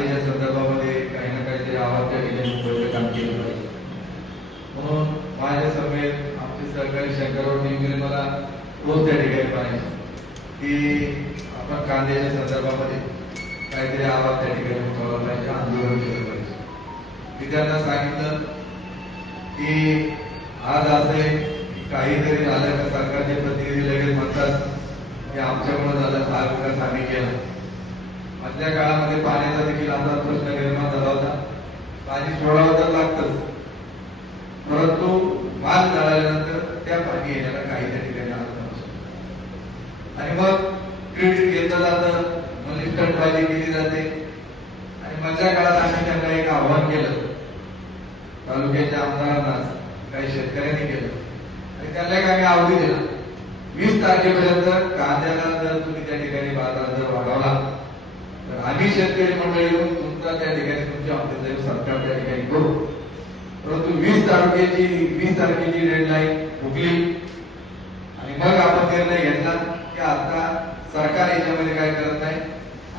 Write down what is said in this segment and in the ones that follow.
कांद्याच्या संदर्भामध्ये काही ना काहीतरी आवाज त्या ठिकाणी उठवायचं काम केलं पाहिजे. म्हणून माझ्या समेत आमचे सहकारी शंकरराव टिंगरे मला रोज त्या ठिकाणी म्हणायचे की आपण कांद्याच्या संदर्भामध्ये काहीतरी आवाज त्या ठिकाणी उठवला पाहिजे, आंदोलन केलं पाहिजे. मी त्यांना सांगितलं की आज असे काहीतरी झालं का सरकारचे प्रतिनिधी लगेच म्हणतात की आमच्यामुळे झालं, हा विकास आम्ही केला. मधल्या काळामध्ये पाण्याचा देखील असा प्रश्न निर्माण झाला होता. पाणी सोडावं तर लागतंच, परंतु माल झाल्यानंतर त्या पाणी येण्याला काही त्या ठिकाणी अर्थ नसतो आणि मग क्रेडिट घेतलं जातं, मग लिस्टबाजी केली जाते. आणि मधल्या काळात आम्ही त्यांना एक आव्हान केलं, तालुक्याच्या आमदारांना काही शेतकऱ्यांनी केलं आणि त्यांना एक आम्ही अवधी दिला, 20 तारखेपर्यंत कांद्याला जर तुम्ही त्या ठिकाणी बाजार जर वाढवला तर आम्ही शेतकरी मंडळी येऊन तुमचा त्या ठिकाणी तुमच्या ऑफिस सरकार त्या ठिकाणी करू. परंतु 20 तारखेची डेडलाईन फुकली आणि मग आपण निर्णय घेतला की आता सरकार याच्यामध्ये काय करत नाही,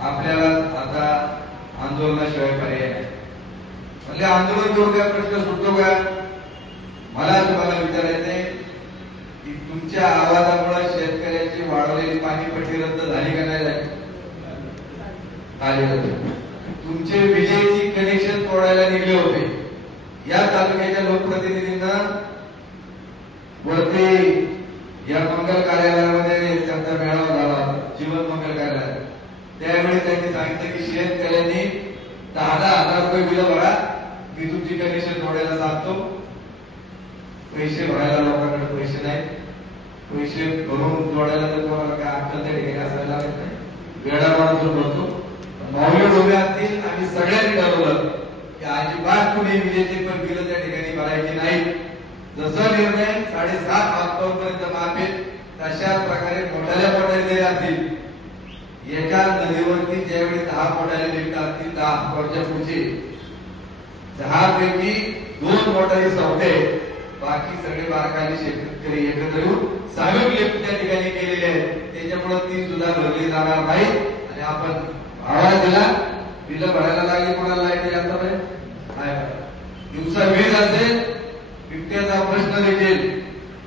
आपल्याला आता आंदोलनाशिवाय पर्याय नाही. म्हणजे आंदोलन करून काय प्रश्न सुटतो का? मला तुम्हाला विचारायचंय की तुमच्या आवाजामुळे शेतकऱ्याची वाढवलेली पाणीपट्टी रद्द झाली का नाही झाली? तुमचे विजेची कनेक्शन तोडायला निघले होते. या तालुक्याच्या लोकप्रतिनिधींना वरती या मंगल कार्यालयामध्ये त्यांचा मेळावा झाला, जीवन मंगल कार्यालय. त्यावेळी त्यांनी सांगितलं की शेतकऱ्यांनी 10,000 रुपये बिल भरा, मी तुमची कनेक्शन तोडायला सांगतो. पैसे भरायला लोकांकडे पैसे नाहीत, पैसे भरून जोडायला तर कोणाला काय अक्कल त्या ठिकाणी असायला लागत नाही. वेळा माणूस भरतो. माऊली डोबे असतील, आम्ही सगळ्यांनी ठरवलं की अजिबात कुणी विजेचे पण बिल त्या ठिकाणी भरायची नाही. जसा निर्णय 7.5 ऑक्टोबरपर्यंत माफेल तशाच प्रकारे मोठ्या नद्या असतील, एका नदीवरती ज्यावेळी 10 मोठाले लिफ्ट असतील, 10 ऑक्टोबरच्या पुढचे 10 पैकी 2 मोटारी सवते, बाकी सगळे बारकाली शेतकरी एकत्र येऊन सामूहिक लिफ्ट त्या ठिकाणी केलेले आहेत. त्याच्यामुळे ती सुद्धा भरली जाणार नाही आणि आपण आवाज दिला, बिल भरायला लागली, कोणाला लाईट आता नाही. दिवसा वीज असेल, बिबट्याचा प्रश्न देखील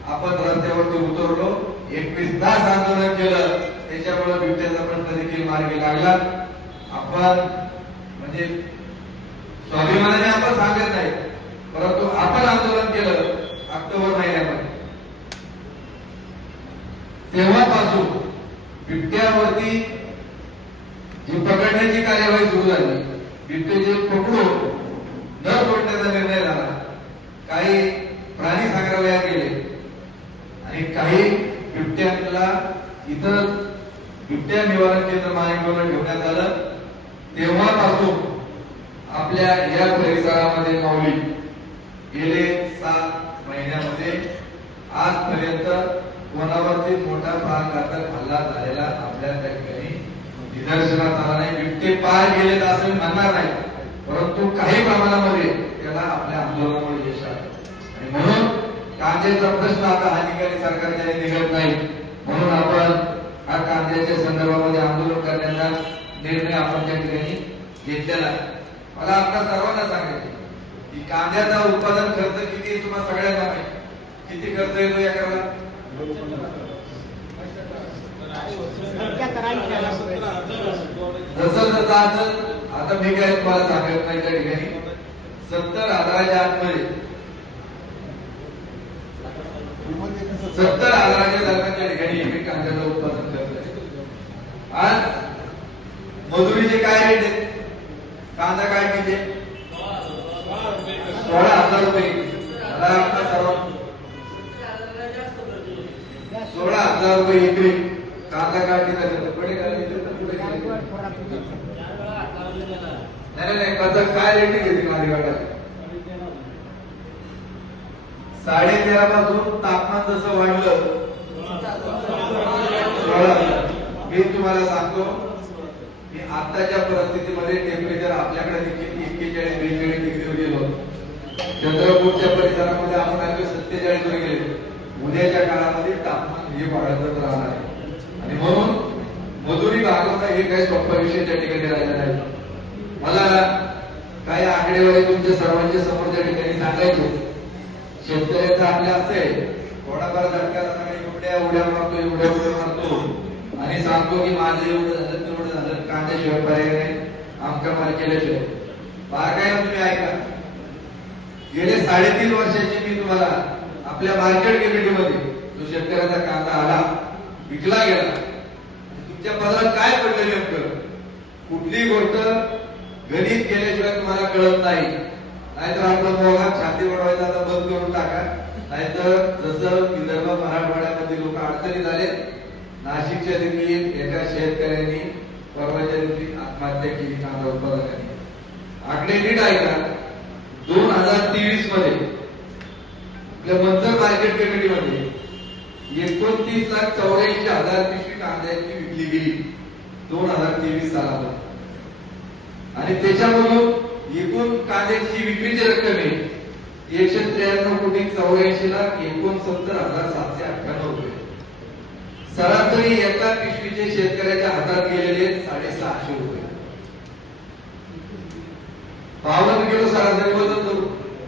आपण रस्त्यावरती उतरलो, 21 तास आंदोलन केलं, त्याच्यामुळे बिबट्याचा प्रश्न देखील मार्गी लागला. आपण म्हणजे स्वाभिमानाने आपण सांगत नाही, परंतु आपण आंदोलन केलं ऑक्टोबर महिन्यामध्ये. तेव्हापासून बिबट्यावरती जी पकडण्याची कार्यवाही सुरू झाली, बिबटे जे पकडून न सोडण्याचा निर्णय झाला. काही प्राणी संग्रहालयात गेले आणि काही बिबट्यांना इथं बिबट्या निवारण केंद्र मायंगोला ठेवण्यात आलं. तेव्हापासून आपल्या या परिसरामध्ये माऊली गेले 7 महिन्यामध्ये आजपर्यंत कोणावरती मोठा प्राणघातक हल्ला झालेला आपल्या त्या ठिकाणी निदर्शनात आला नाही. बिबटे पार गेलेत असं म्हणणार नाही, परंतु काही प्रमाणामध्ये त्याला आपल्या आंदोलनामुळे यश आलं आणि म्हणून कांद्याचा प्रश्न आता हा निघाली सरकारच्या निघत नाही. म्हणून आपण हा कांद्याच्या संदर्भामध्ये आंदोलन करण्याचा निर्णय आपण त्या ठिकाणी घेतलेला आहे. मला आपल्या सर्वांना सांगायचं की कांद्याचा उत्पादन खर्च किती आहे तुम्हाला सगळ्यांना माहिती. किती खर्च येतो एकराला? जसं आता मी काय तुम्हाला सांगत नाही, त्या ठिकाणी 70,000च्या आतमध्ये 70,000च्या दरम्यान ठिकाणी एक कांद्याचं उत्पादन करत आहे. आज मजुरीचे काय रेट आहे? कांदा काय किती? 16,000 रुपये. 16,000 रुपये एकरी कांदा काय किती? नाही कसं काय रेट घेतली माझी गाडा? 13.5 पासून तापमान जसं वाढलं, मी तुम्हाला सांगतो की आताच्या परिस्थितीमध्ये टेम्परेचर आपल्याकडे देखील 41-42 डिग्रीवर गेलो. चंद्रपूरच्या परिसरामध्ये आपण 47 वर गेले. उद्याच्या काळामध्ये तापमान हे वाढतच राहणार आहे आणि म्हणून मजुरी भागवता हे काही सोपा विषय त्या ठिकाणी राहिला नाही. मला आकडेवारी तुमच्या सर्वांच्या समोर त्या ठिकाणी सांगायचो. शेतकऱ्याचं आपल्या असं आहे, थोडाफार झटका एवढ्या उड्या मारतो एवढ्या उड्या मारतो आणि सांगतो की माझं एवढं झालं तेवढं झालं, कांद्याशिवाय पर्याय नाही, आमच्या माल केल्याशिवाय. बागायला तुम्ही ऐका, गेले 3.5 वर्षाची मी तुम्हाला आपल्या मार्केट कमिटीमध्ये जो शेतकऱ्याचा कांदा आला विकला गेला तुमच्या पदरात काय पडलं नेमकं, कुठली गोष्ट गणित केल्याशिवाय तुम्हाला कळत नाही. नाहीतर आपलं मोगात छाती वाढवायचा आता बंद करून टाका. नाहीतर जसं विदर्भ मराठवाड्यामध्ये लोक अडचणीत आले, नाशिकच्या दिल्लीत एका शेतकऱ्यांनी परवाच्या दिवशी आत्महत्या केली कांदा उत्पादकांनी. आकडे नीट ऐका, 2023 मध्ये आपल्या मंचर मार्केट कमिटीमध्ये 29,84,000 पिशवी कांद्याची विकली गेली 2023 सालामध्ये. आणि त्याच्यामधून एकूण कांद्याची विक्रीची रक्कम आहे 193,84,69,69,798 रुपये. सरासरी एका पिशवीचे शेतकऱ्याच्या हातात गेलेले 650 रुपये. 52 किलो सरासरी वजन करू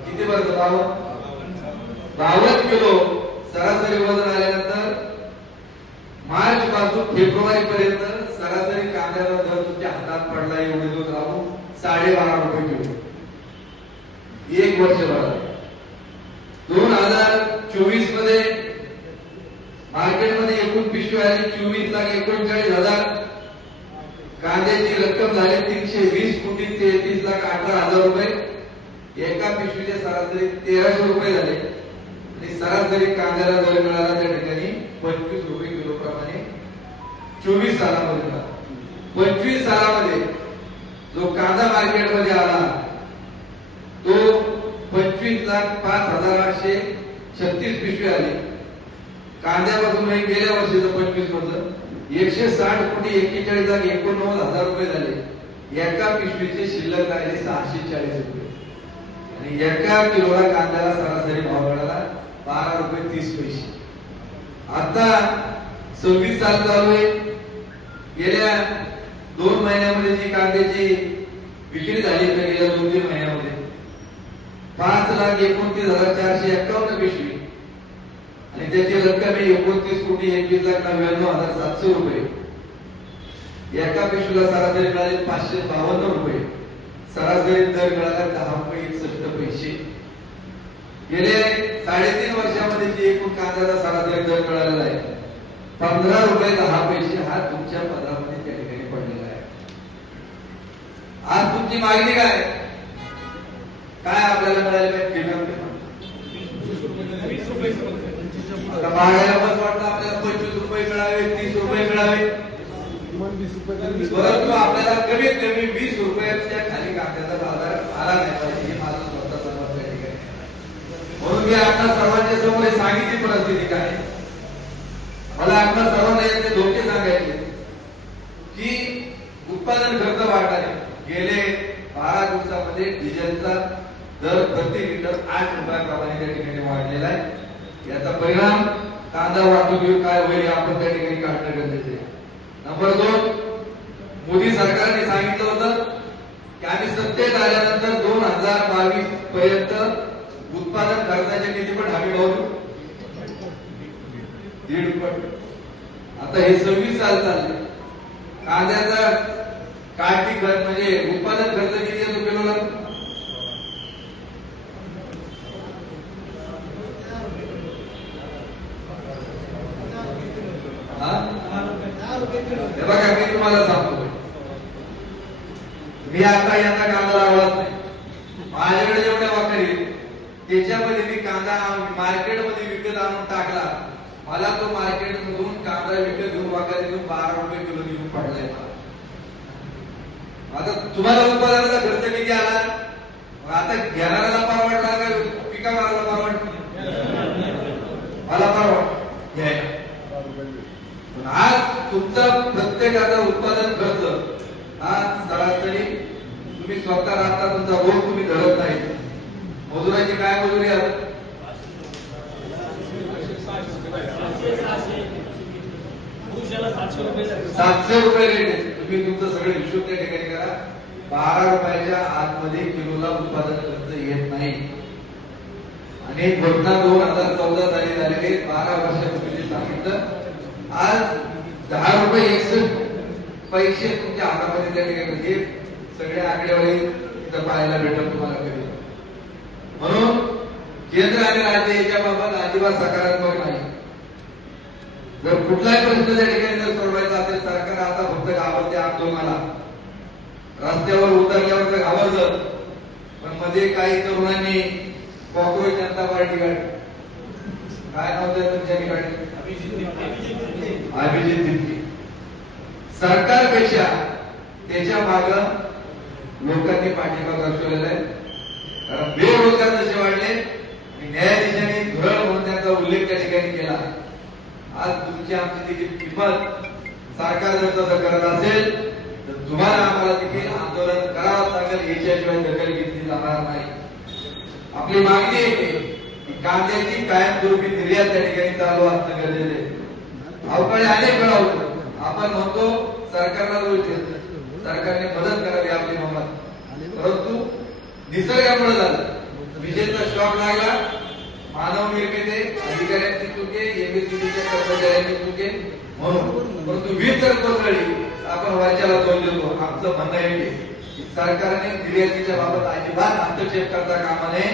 किती भरतं? 52 किलो सरासरी वजन आल्यानंतर मार्च पासून फेब्रुवारी पर्यंत सरासरी कांद्याचा दर तुमच्या हातात पडला एवढे दिवस राहू 12.5 रुपये किलो. एक वर्षभरात 2024 मध्ये मार्केटमध्ये एकूण पिशवी आली 24,39,000. कांद्याची रक्कम झाली 320,33,18,000 रुपये. एका पिशवीचे सरासरी 1,300 रुपये झाले आणि सरासरी कांद्याला दर मिळाला त्या ठिकाणी 25 रुपये किलो प्रमाणे 24 सालामध्ये. 25 सालामध्ये जो कांदा मार्केटमध्ये आला तो 25,05,836 पिशवी आली. कांद्यापासून गेल्या वर्षीचं 25 मधलं 160,41,89,000 रुपये झाले. एका पिशवीचे शिल्लक राहिले 640 रुपये आणि एका किलोला कांद्याला सरासरी भाव मिळाला 12 रुपये 30 पैसे. आता 26 साल चालू आहे. गेल्या 2 महिन्यामध्ये जी कांद्याची विक्री झाली तर गेल्या 2-3 महिन्यामध्ये 5,29,451 पिशवी आणि त्याची रक्कम आहे 29,21,99,700 रुपये. एका पिशवीला सरासरी मिळाले 552 रुपये. सरासरी दर मिळाला 10.61 पैसे. गेले 3.5 वर्षामध्ये जी एकूण कांद्याचा सरासरी दर मिळालेला आहे 15 रुपये 10 पैसे हा तुमच्या पदरामध्ये त्या ठिकाणी पडलेला आहे. आज तुमची मागणी काय आपल्याला मिळाले पाहिजे? आता मागायला बस वाटतं आपल्याला 25 रुपये मिळावे, 30 रुपये मिळावे, परंतु आपल्याला कमीत कमी 20 रुपयाच्या खाली कांद्याचा बाजार आला नाही पाहिजे हे माझं स्वतःचं मत आहे. म्हणून मी आपल्या सर्वांच्या समोर सांगितली परिस्थिती काय. मला आपल्या सर्वांना याचे धोके सांगायचे की उत्पादन खर्च वाढणार. गेले 12 दिवसामध्ये डिझेलचा दर प्रति लिटर 8 रुपयाप्रमाणे त्या ठिकाणी वाढलेला आहे. याचा परिणाम कांदा वाहतुकीवर काय होईल आपण त्या ठिकाणी काढणं गरजेचं आहे. नंबर 2, मोदी सरकारने सांगितलं होतं की आम्ही सत्तेत आल्यानंतर 2022 पर्यंत उत्पादन खर्चाचे किती पण हमी भाव 1.5 पट. आता हे 26 साल चालले. कांद्याचा काढणी खर्च म्हणजे उत्पादन खर्च किती येतो किलोला? बघा मी तुम्हाला सांगतो, मी आता यांना कांदा लावत नाही. माझ्याकडे जेवढ्या वाकडी त्याच्यामध्ये मी कांदा मार्केटमध्ये विकत आणून टाकला. मला तो मार्केटमधून कांदा विकत घेऊन वाकडी घेऊन 12 रुपये किलो घेऊन पडलाय. आता तुम्हाला उत्पादनाचा खर्च किती आला? आता घेणाऱ्याला परवडला का पिकावाल्याला परवडला? मला परवड घ्यायला. आज तुमचा प्रत्येकाचा उत्पादन खर्च हा सरासरी तुम्ही स्वतः राहता, तुमचा रोज तुम्ही धरत नाही. मजुराची काय मजुरी आहे? 700 रुपये रेट आहे. तुम्ही तुमचं सगळे हिशोब त्या ठिकाणी करा. 12 रुपयाच्या आतमध्ये किलोला उत्पादन खर्च येत नाही आणि घटना 2014 साली झालेली 12 वर्षापूर्वी सांगितलं आज 10 रुपये 61 पैसे तुमच्या हातामध्ये त्या ठिकाणी म्हणजे सगळे आकडेवारी इथं पाहायला भेटत तुम्हाला कधी. म्हणून केंद्र आणि राज्य याच्याबाबत अजिबात सकारात्मक नाही. जर कुठलाही प्रश्न त्या ठिकाणी जर सोडवायचा असेल सरकार आता फक्त घाबरते आंदोलनाला, रस्त्यावर उतरल्यावर तर घाबरलं, पण मध्ये काही तरुणांनी कॉक्रोच जनता पार्टी काढली. काय नाव त्या तुमच्या ठिकाणी? अभिजित तितकी. सरकारपेक्षा त्याच्या माग लोकांनी पाठिंबा दर्शवलेला आहे. कारण बेरोजगार जसे वाढले न्यायाधीशांनी धुरळ म्हणून त्यांचा उल्लेख त्या ठिकाणी केला. आज तुमची आमची देखील किंमत सरकार जर तसं करत असेल तर तुम्हाला आम्हाला देखील आंदोलन करावं लागेल, याच्याशिवाय दखल घेतली जाणार नाही. आपली मागणी आहे की कांद्याची कायमस्वरूपी निर्यात त्या ठिकाणी चालू असणं गरजेचं आहे. अवकाळी अनेक वेळा होतो, आपण म्हणतो सरकारला दोष देतो, सरकारने मदत करावी आपली ममत, परंतु निसर्गामुळे झालं. विजेचा शॉक लागला, मानव निर्मिती अधिकाऱ्यांची चुके, एमएससीबीच्या कर्मचाऱ्यांची चुके म्हणून, परंतु वीज जर कोसळली आपण वरच्याला दोष देतो. आमचं म्हणणं आहे की सरकारने निर्यातीच्या बाबत अजिबात हस्तक्षेप करता कामा नये.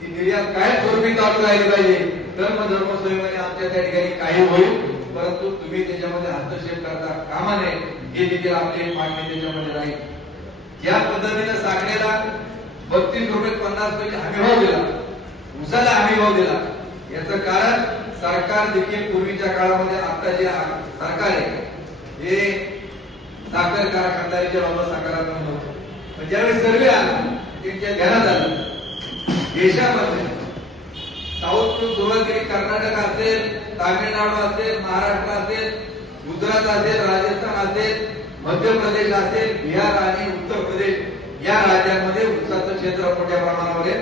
ती निर्यात काय स्वरूपी चालू राहिली पाहिजे. धर्म सोयीमध्ये आमच्या त्या ठिकाणी काही होईल, परंतु तुम्ही त्याच्यामध्ये हस्तक्षेप करता कामा नये, हे देखील आपली मागणी त्याच्यामध्ये राहील. ज्या पद्धतीने साखरेला 32 रुपये 50 पैसे हमी भाव दिला, उसाला हमी भाव दिला, याचं कारण सरकार देखील पूर्वीच्या काळामध्ये आता जे सरकार आहे हे साखर कारखानदारीच्या बाबत सकारात्मक नव्हतं. पण ज्यावेळी सर्वे आला त्यांच्या ध्यानात आलं देशामध्ये साऊथकडून सुरुवात केली, कर्नाटक असेल, तामिळनाडू असेल, महाराष्ट्र असेल, गुजरात असेल, राजस्थान असेल, मध्य प्रदेश असेल, बिहार आणि उत्तर प्रदेश या राज्यांमध्ये ऊसाचं क्षेत्र मोठ्या प्रमाणावर आहे.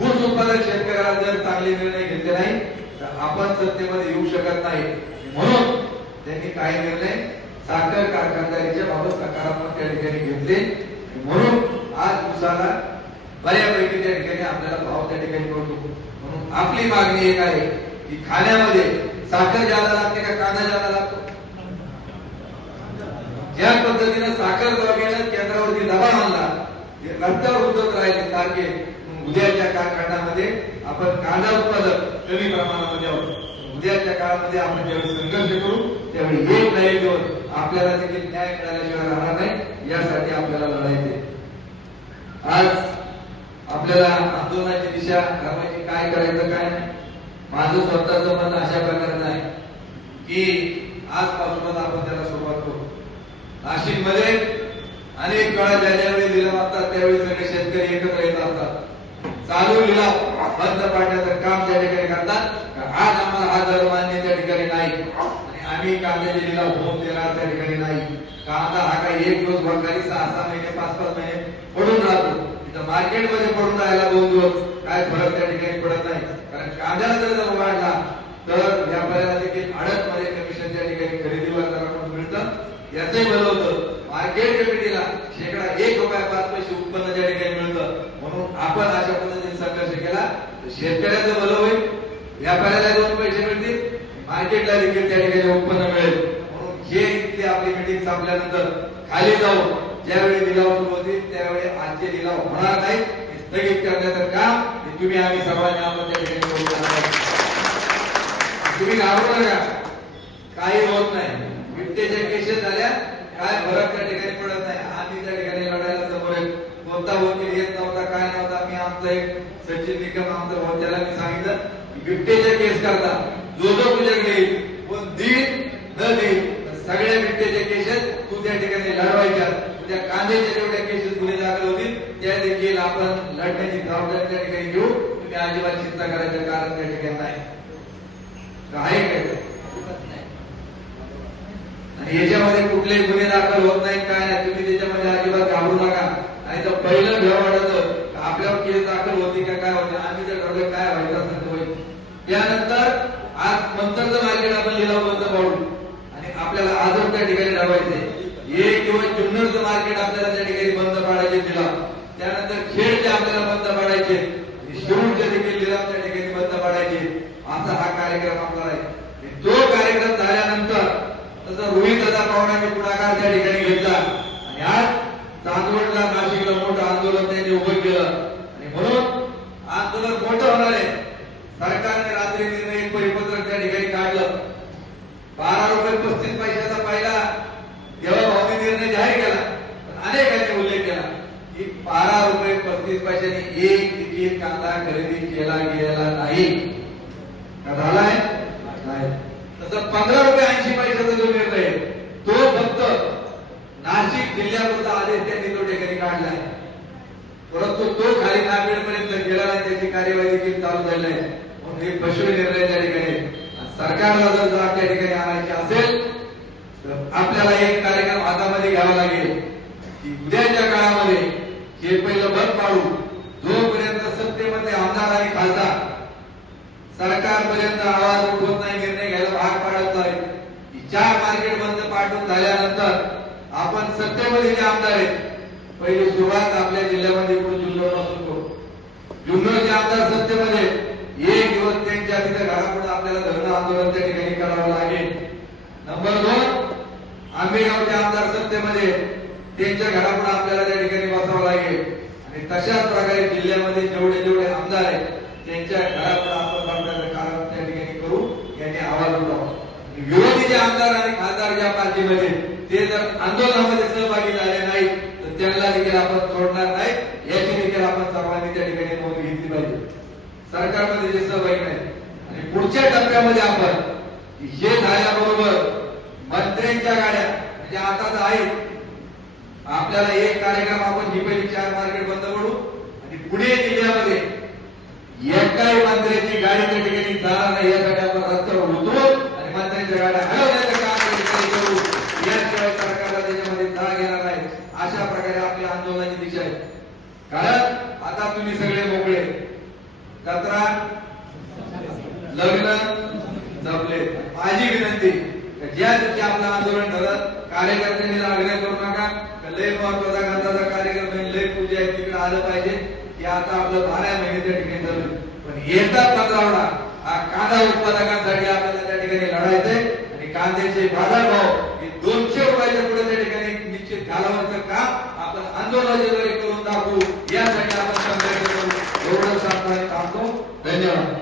ऊस उत्पादक शेतकऱ्याला जर चांगले निर्णय घेतले नाही तर आपण सत्तेमध्ये येऊ शकत नाही. म्हणून त्यांनी काही निर्णय साखर कारखानदारीच्या बाबत सकारात्मक त्या ठिकाणी घेतले. म्हणून आज ऊसाला बऱ्यापैकी त्या ठिकाणी आपल्याला भाव त्या ठिकाणी मिळतो. म्हणून आपली मागणी एक आहे की खाण्यामध्ये साखर ज्यादा लागते का कांदा ज्यादा लागतो? ज्या पद्धतीने साखर दवाखान्यात केंद्रावरती दबाव आणला, रस्त्यावर उतरत राहिले सारखे, उद्याच्या काळखंडामध्ये आपण कांदा उत्पादक कमी प्रमाणामध्ये आहोत. उद्याच्या काळामध्ये आपण ज्यावेळी संघर्ष करू त्यावेळी एक नाही दिवस आपल्याला देखील न्याय मिळाल्याशिवाय राहणार नाही. यासाठी आपल्याला लढायचे. आज आपल्याला आंदोलनाची दिशा ठरवायची, काय करायचं काय नाही. माझं स्वतःचं मत अशा प्रकारचं आहे की आजपासूनच आपण त्याला सुरुवात करू. नाशिक मध्ये अनेक वेळा ज्यावेळी लिलाव असतात त्यावेळी सगळे शेतकरी एकत्र येत असतात. चालू लिलाव बंद पाडण्याचं काम त्या ठिकाणी करतात. आज आम्हाला हा दर मान्य त्या ठिकाणी नाही आणि आम्ही कांद्याचे लिलाव होऊन देणार त्या ठिकाणी नाही. कांदा हा काही एक दिवस वगैरे 6-6 महिने 5-5 महिने पडून राहतो. मार्केटमध्ये पडून राहायला 2 दिवस काय फरक त्या ठिकाणी पडत नाही. कारण कांद्याला जर वाढला तर व्यापाऱ्याला देखील आडत मध्ये कमिशन त्या ठिकाणी खरेदीवर जरा मिळतं. याचंही भलं होतं. मार्केट कमिटीला ₹1.05 उत्पन्न त्या ठिकाणी मिळतं. म्हणून आपण अशा पद्धतीने संघर्ष केला तर शेतकऱ्याचं भलं होईल, व्यापाऱ्याला 2 पैसे मिळतील, मार्केटला देखील त्या ठिकाणी उत्पन्न मिळेल. म्हणून हे इथली आपली मीटिंग संपल्यानंतर खाली जाऊन ज्यावेळी लिलाव सुरू होतील त्यावेळी आजचे लिलाव होणार नाही, स्थगित करण्याचं काम तुम्ही आम्ही सर्वांनी आपण त्या ठिकाणी करू. तुम्ही घाबरू नका, काही होत नाही. बिबट्याच्या केसेस झाल्या काय फरक त्या ठिकाणी पडत नाही. आम्ही त्या ठिकाणी लढायला समोर कोणता वकील येत नव्हता काय नव्हता. मी आमचा एक सचिन निकम आमचा भाऊ त्याला मी सांगितलं बिबट्याच्या केस करता जो तुझ्याकडे येईल कोण देईल न देईल सगळ्या बिबट्याच्या केसेस तू त्या ठिकाणी लढवायच्या. तुझ्या कांद्याच्या जेवढ्या केसेस गुन्हे दाखल होतील त्या देखील आपण लढण्याची जबाबदारी त्या ठिकाणी घेऊ. तुम्ही अजिबात चिंता करायचं कारण त्या ठिकाणी नाही. आहे काय आणि याच्यामध्ये कुठलेही गुन्हे दाखल होत नाही काय नाही. तुम्ही त्याच्यामध्ये अजिबात घाबरू नका. आणि तर पहिलं भ्या वाटत आपल्यावर केस दाखल होती का काय होते. आम्ही जर ठरवलं काय व्हायचं असेल होईल. त्यानंतर आज नंतरचं मार्केट आपण लिलाव बंद पाडू आणि आपल्याला आजच त्या ठिकाणी ठरवायचंय. एक दिवस जुन्नरचं मार्केट आपल्याला त्या ठिकाणी बंद पाडायचं. त्यानंतर खेळ जे आपल्याला बंद पाडायचे, शिरूरचे देखील लिलाव त्या ठिकाणी बंद पाडायचे, असा हा कार्यक्रम आपला आहे. तो कार्यक्रम झाल्यानंतर तसं रोहित दादा पवारांनी पुढाकार त्या ठिकाणी घेतला आणि आज चांदवडला नाशिकला मोठं आंदोलन त्यांनी उभं केलं आणि म्हणून आंदोलन मोठं होणार आहे. सरकारने रात्री निर्णय एक परिपत्रक त्या ठिकाणी काढलं. 12 रुपये 35 पैशाचा पहिला देवाभाऊनी निर्णय जाहीर केला, पण अनेकांनी उल्लेख केला की 12 रुपये 35 पैशांनी एक तिकीट कांदा खरेदी केला गेला नाही का झालाय नाही. तसं 15 रुपये 80 पैशाचा जो निर्णय तो फक्त नाशिक जिल्ह्यापुरता आदेश त्यांनी तो ठिकाणी काढलाय, परंतु तो खाली नांदेडपर्यंत गेला नाही, त्याची कार्यवाही देखील चालू झाली आहे. म्हणून हे पशु निर्णय त्या ठिकाणी सरकारला जर जाब त्या ठिकाणी आणायची असेल तर आपल्याला एक कार्यक्रम हातामध्ये घ्यावा लागेल की उद्याच्या काळामध्ये हे पहिलं बंद पाडू. जोपर्यंत सत्तेमध्ये आमदार आणि खासदार सरकारपर्यंत आवाज उठवत नाही, निर्णय घ्यायला भाग पाडत नाही, 4 मार्केट बंद पाडून झाल्यानंतर आपण सत्तेमध्ये जे आमदार आहेत, पहिली सुरुवात आपल्या जिल्ह्यामध्ये जुन्नर पासून करू. जुन्नरचे आमदार सत्तेमध्ये एक दिवस त्यांच्या तिथे घरापुढे आपल्याला धरणं आंदोलन त्या ठिकाणी करावं लागेल. नंबर 2, आंबेगावचे आमदार सत्तेमध्ये त्यांच्या घरापुढे आपल्याला त्या ठिकाणी बसावं लागेल आणि तशाच प्रकारे जिल्ह्यामध्ये जेवढे जेवढे आमदार आहेत त्यांच्या घरापुढे आपण बसण्याचं कारण त्या ठिकाणी करू, यांनी आवाज उठवावा. विरोधी जे आमदार आणि खासदार ज्या पार्टीमध्ये ते जर आंदोलनामध्ये सहभागी झाले नाही तर त्यांना देखील आपण सोडणार नाही, याची देखील आपण सर्वांनी त्या ठिकाणी नोंद घेतली पाहिजे. सरकारमध्ये जे सहभागी नाही आणि पुढच्या टप्प्यामध्ये आपण हे झाल्याबरोबर मंत्र्यांच्या गाड्या म्हणजे आता तर आहे, आपल्याला एक कार्यक्रम आपण ही पहिली 4 मार्केट बंद पडू आणि पुणे जिल्ह्यामध्ये एकाही मंत्र्याची गाडी त्या ठिकाणी जाणार नाही, यासाठी आपण रस्त्यावर उतरू आणि मंत्र्यांच्या गाड्या हलवण्याचं काम करू. याशिवाय सरकारला त्याच्यामध्ये जाग येणार नाही. अशा प्रकारे आपल्या आंदोलनाची दिशा आहे. कारण आता तुम्ही सगळे मोकळे, जत्रा लग्न जमले. माझी विनंती ज्या दिवशी आपलं आंदोलन ठरलं कार्यकर्त्यांनी आग्रह करू नका, लय महत्वाचा कांदाचा कार्यक्रम लय पूजा आहे तिकडे आलं पाहिजे की आता आपलं 12 महिने त्या ठिकाणी चालू, पण येता 15 हा कांदा उत्पादकांसाठी आपल्याला त्या ठिकाणी लढायचंय आणि कांद्याचे बाजारभाव हे 200 रुपयाच्या पुढे त्या ठिकाणी निश्चित घालवण्याचं काम आपण आंदोलनाच्या द्वारे करून दाखवू. यासाठी आपण संघर्ष करू. एवढं सांगतो. धन्यवाद.